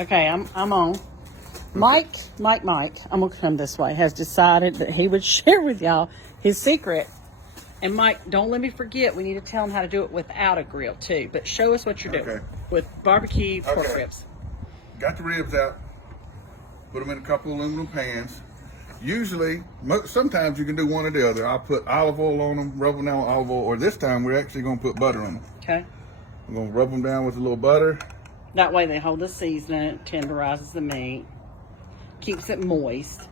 Okay, I'm on. Mike, I'm gonna come this way, has decided that he would share with y'all his secret. And Mike, don't let me forget, we need to tell him how to do it without a grill too. But show us what you're doing with barbecue pork ribs. Got the ribs out, put them in a couple of aluminum pans. Usually, sometimes you can do one or the other. I'll put olive oil on them, rub them down with olive oil, or this time we're actually gonna put butter on them. Okay. We're gonna rub them down with a little butter. That way they hold the seasoning, tenderizes the meat, keeps it moist.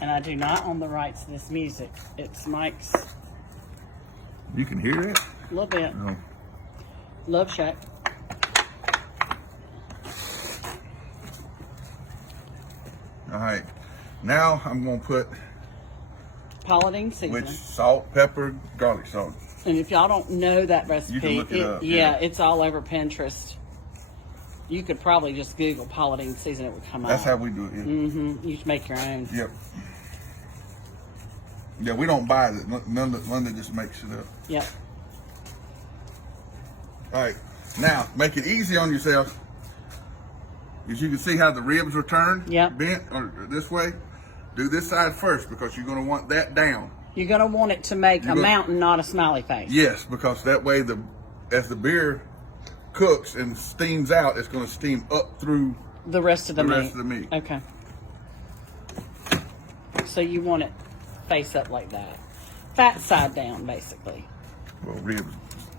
And I do not own the rights to this music. It's Mike's. You can hear it? A little bit. Oh. Love Shack. All right. Now I'm going to put Paladine seasoning. which salt, pepper, garlic salt. And if y'all don't know that recipe, You can look it up, yeah, yeah. it's all over Pinterest. You could probably just Google Paladine seasoning, it would come That's out. how we do it. Yeah. Mm-hmm. You should make your own. Yep. Yeah, we don't buy it. London just makes it up. Yep. All right. Now, make it easy on yourself. As you can see how the ribs are turned, Yep. bent, or this way. Do this side first because you're going to want that down. You're going to want it to make a mountain, not a smiley face. Yes, because that way, as the beer cooks and steams out, it's going to steam up through the rest of the meat. Okay. So you want it face up like that. Fat side down, basically. Well, ribs,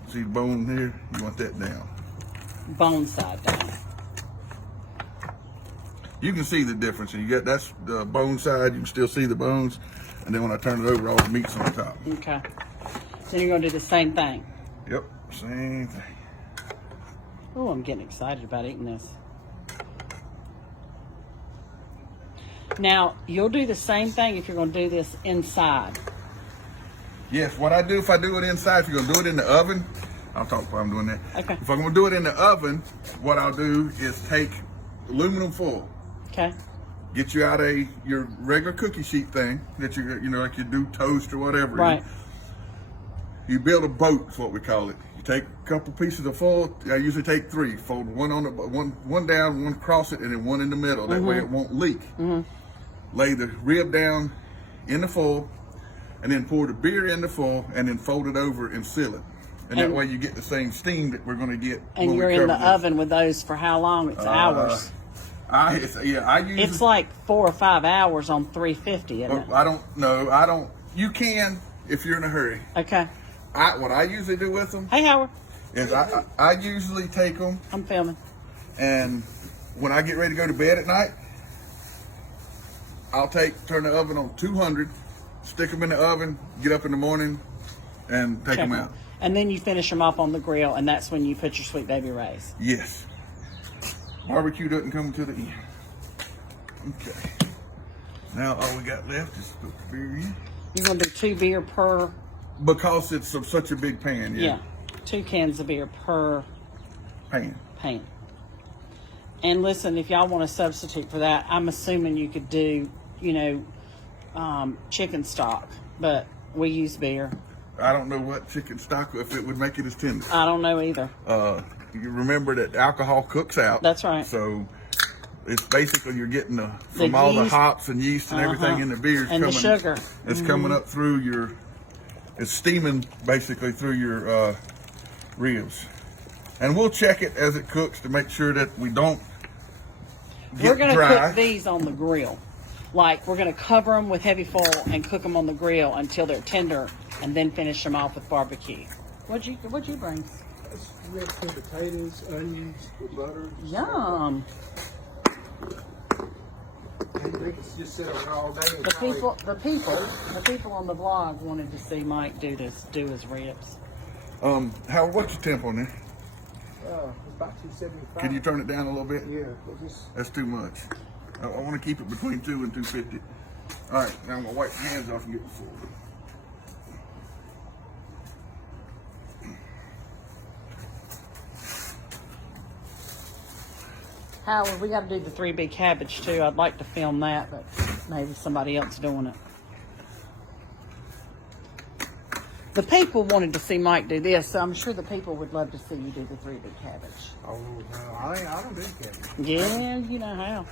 see the bone here? You want that down. Bone side down. You can see the difference. And that's the bone side. You can still see the bones. And then when I turn it over, all the meat's on top. Okay. So you're going to do the same thing. Yep, same thing. Oh, I'm getting excited about eating this. Now, you'll do the same thing if you're going to do this inside. Yes, what I do if I do it inside, if you're going to do it in the oven, I'll talk while I'm doing that. Okay. If I'm going to do it in the oven, what I'll do is take aluminum foil. Okay. Get you out your regular cookie sheet thing that you like you do toast or whatever. Right. You build a boat, is what we call it. You take a couple pieces of foil. I usually take 3. Fold one on the one down, one across it, and then one in the middle. That way it won't leak. Lay the rib down in the foil, and then pour the beer in the foil, and then fold it over and seal it. And that way you get the same steam that we're going to get. And you're in the oven with those for how long? It's hours. I usually, It's like 4 or 5 hours on 350, isn't it? I don't know. You can if you're in a hurry. Okay. What I usually do with them Hey, Howard. is I usually take them, I'm filming. and when I get ready to go to bed at night, I'll turn the oven on 200, stick them in the oven, get up in the morning, and take them out. And then you finish them off on the grill, and that's when you put your Sweet Baby Ray's. Yes. Barbecue doesn't come to the end. Okay. Now all we got left is put the beer in. You're going to do 2 beer per... Because it's such a big pan, Yeah. 2 cans of beer per pan. And listen, if y'all want to substitute for that, I'm assuming you could do, chicken stock, but we use beer. I don't know what chicken stock, if it would make it as tender. I don't know either. You remember that alcohol cooks out. That's right. So it's basically you're getting from all the hops and yeast and everything in the beer. And the sugar. It's coming up through it's steaming basically through your ribs. And we'll check it as it cooks to make sure that we don't get We're going to dry. cook these on the grill. Like, we're going to cover them with heavy foil and cook them on the grill until they're tender, and then finish them off with barbecue. What'd you bring? We have some potatoes, onions, with butter. Yum. And they can just sit around all day. And The people on the vlog wanted to see Mike do his ribs. Howard, what's your temp on there? It's about 275. Can you turn it down a little bit? Yeah, but just That's too much. I want to keep it between 2 and 250. All right, now I'm going to wipe my hands off and get the full. Howard, we got to do the 3B cabbage too. I'd like to film that, but maybe somebody else doing it. The people wanted to see Mike do this, so I'm sure the people would love to see you do the 3D cabbage. Oh, no, I don't do cabbage. Yeah, you know how.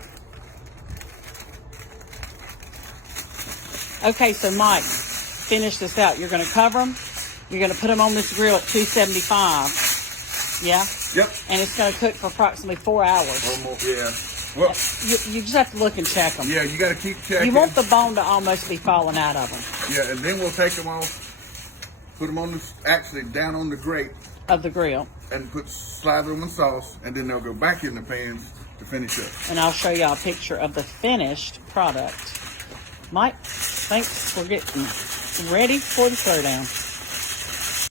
Okay, so Mike, finish this out. You're going to cover them. You're going to put them on this grill at 275. Yeah? Yep. And it's going to cook for approximately 4 hours. One more. Yeah. Well, You just have to look and check them. yeah, you got to keep checking. You want the bone to almost be falling out of them. Yeah, and then we'll take them off, put them on the, actually down on the grate, Of the grill. and slather them in sauce, and then they'll go back in the pans to finish up. And I'll show y'all a picture of the finished product. Mike, thanks for getting ready for the throwdown.